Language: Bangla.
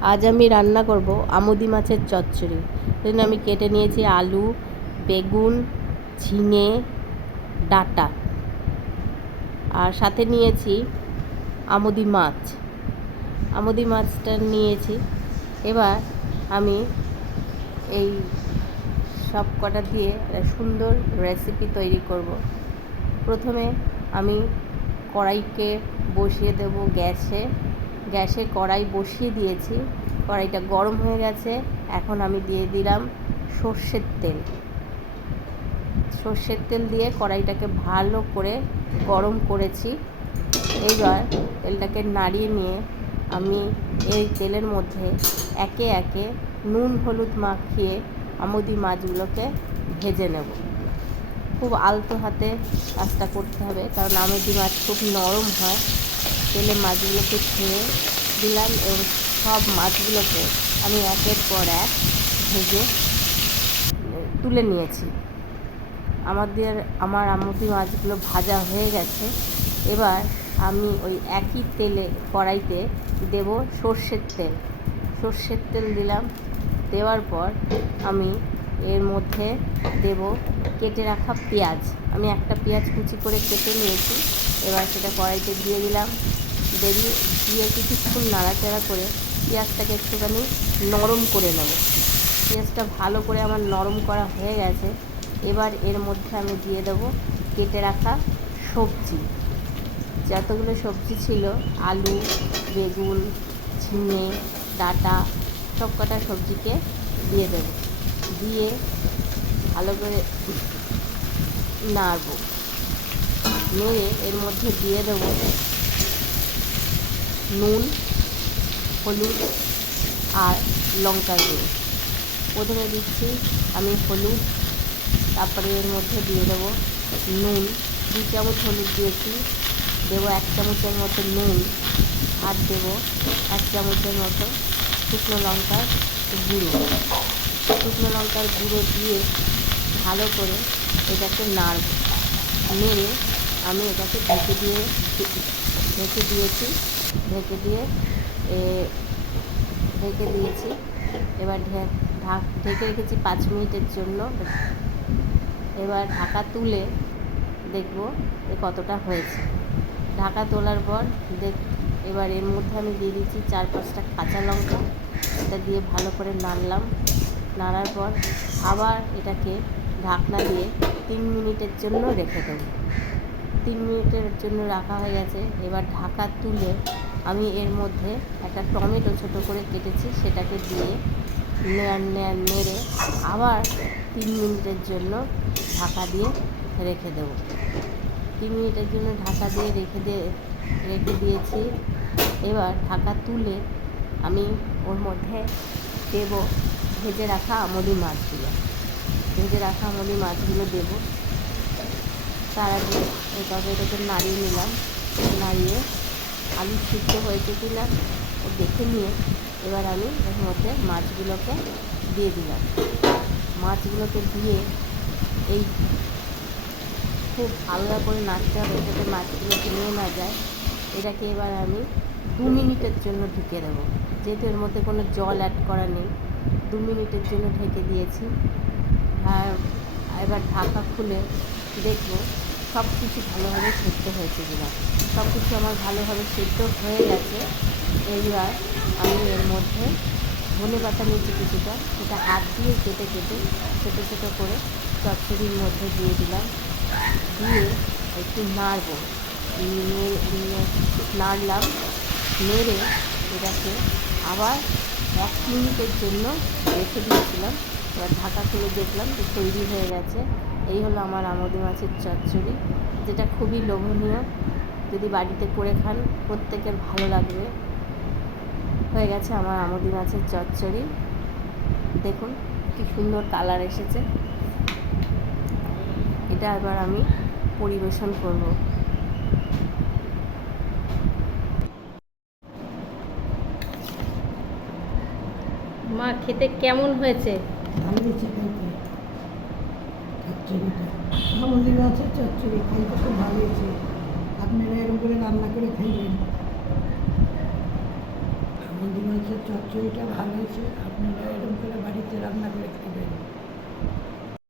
আজ আমি রান্না করব আমুদি মাছের চচ্চড়ি। সেজন্য আমি কেটে নিয়েছি আলু, বেগুন, ঝিঙে, ডাঁটা। আর সাথে নিয়েছি আমুদি মাছ। আমুদি মাছটা নিয়েছি। এবার আমি এই সব কটা দিয়ে সুন্দর রেসিপি তৈরি করব। প্রথমে আমি কড়াইকে বসিয়ে দেব গ্যাসে। গ্যাসে কড়াই বসিয়ে দিয়েছি। কড়াইটা গরম হয়ে গেছে। এখন আমি দিয়ে দিলাম সর্ষের তেল। সর্ষের তেল দিয়ে কড়াইটাকে ভালো করে গরম করেছি। এইবার তেলটাকে নাড়িয়ে নিয়ে আমি এই তেলের মধ্যে একে একে নুন, হলুদ মাখিয়ে আমুদি মাছগুলোকে ভেজে নেব। খুব আলতো হাতে কাজটা করতে হবে, কারণ আমদি মাছ খুব নরম হয়। তেলে মাছগুলোকে ছেড়ে দিলাম এবং সব মাছগুলোকে আমি একের পর এক ভেজে তুলে নিয়েছি। আমাদের, আমার আমুদি মাছগুলো ভাজা হয়ে গেছে। এবার আমি ওই একই তেলে কড়াইতে দেব সর্ষের তেল। সর্ষের তেল দিলাম। দেওয়ার পর আমি এর মধ্যে দেব কেটে রাখা পেঁয়াজ। আমি একটা পেঁয়াজ কুচি করে কেটে নিয়েছি। এবার সেটা কড়াইতে দিয়ে দিলাম। দিয়ে দিয়ে কিছুক্ষণ নাড়াচাড়া করে পেঁয়াজটাকে একটুখানি নরম করে নেব। পেঁয়াজটা ভালো করে আমার নরম করা হয়ে গেছে। এবার এর মধ্যে আমি দিয়ে দেবো কেটে রাখা সবজি। যতগুলো সবজি ছিল, আলু, বেগুন, ঝিঙে, ডাঁটা, সব কটা সবজিকে দিয়ে দেবো। দিয়ে ভালো করে নাড়ব। নেড়ে এর মধ্যে দিয়ে দেবো। নুন, হলুদ আর লঙ্কার গুঁড়ো। প্রথমে দিচ্ছি আমি হলুদ, তারপরে এর মধ্যে দিয়ে দেবো নুন। দু চামচ হলুদ দিয়েছি, দেবো এক চামচের মতো নুন আর দেবো এক চামচের মতো শুকনো লঙ্কার গুঁড়ো। শুকনো লঙ্কার গুঁড়ো দিয়ে ভালো করে এটাকে নাড়ব। নেড়ে আমি এটাকে ঢেকে দিয়ে ঢেকে দিয়েছি, ঢেকে দিয়ে ঢেকে দিয়েছি। এবার ঢাক ঢেকে রেখেছি পাঁচ মিনিটের জন্য। এবার ঢাকা তুলে দেখব এ কতটা হয়েছে। ঢাকা তোলার পর দেখ, এবার এর মধ্যে আমি দিয়ে দিচ্ছি চার পাঁচটা কাঁচা লঙ্কা। এটা দিয়ে ভালো করে নাড়লাম। নাড়ার পর আবার এটাকে ঢাকনা দিয়ে তিন মিনিটের জন্য রেখে দেবো। তিন মিনিটের জন্য রাখা হয়ে গেছে। এবার ঢাকা তুলে আমি এর মধ্যে একটা টমেটো ছোটো করে কেটেছি, সেটাকে দিয়ে নেড়ে আবার তিন মিনিটের জন্য ঢাকা দিয়ে রেখে দেবো। তিন মিনিটের জন্য ঢাকা দিয়ে রেখে দিয়ে রেখে দিয়েছি। এবার ঢাকা তুলে আমি ওর মধ্যে দেব, ভেজে রাখা আমলি মাছগুলো। ভেজে রাখা আমলি মাছগুলো দেবো। তার আগে এই তরকারিটাকে নাড়িয়ে নিলাম। নাড়িয়ে আলু সিদ্ধ হয়েছে কি না দেখে নিয়ে এবার আমি এর মধ্যে মাছগুলোকে দিয়ে দিলাম। মাছগুলোকে দিয়ে এই খুব আলগা করে নাড়তে হবে যাতে মাছগুলো কিনেও না যায়। এটাকে এবার আমি দু মিনিটের জন্য ঢেকে দেবো। যেহেতু এর মধ্যে কোনো জল অ্যাড করা নেই, দু মিনিটের জন্য ঢেকে দিয়েছি। আর এবার ঢাকা খুলে দেখব সব কিছু ভালোভাবে সেদ্ধ হয়েছে কিনা। সব কিছু আমার ভালোভাবে সেদ্ধ হয়ে গেছে। এইবার আমি এর মধ্যে ধনে পাতা নিয়েছি কিছুটা। সেটা হাত দিয়ে কেটে কেটে ছোটো ছোটো করে চচ্চড়ির মধ্যে দিয়ে দিলাম। দিয়ে একটু নাড়বো। নাড়লাম। নেড়ে এটাকে আবার এক মিনিটের জন্য রেখে দিয়েছিলাম। এবার ঢাকা খুলে দেখলাম যে তৈরি হয়ে গেছে। এই হলো আমার আমদি মাছের চচ্চড়ি যেটা খুবই লোভনীয়। যদি বাড়িতে করে খান প্রত্যেকের ভালো লাগবে। হয়ে গেছে আমার আমদি মাছের চচ্চড়ি। দেখুন কি সুন্দর কালার এসেছে। এটা এবার আমি পরিবেশন করব। মা খেতে কেমন হয়েছে? চচ্চড়িটা আমাদের মাছের চচ্চড়ি খাইতে খুব ভালো হয়েছে। আপনারা এরকম করে রান্না করে খাইবেন। আমাদের মাছ মাছের চচ্চড়িটা ভালো হয়েছে, আপনারা এরকম করে বাড়িতে রান্না করে খাবেন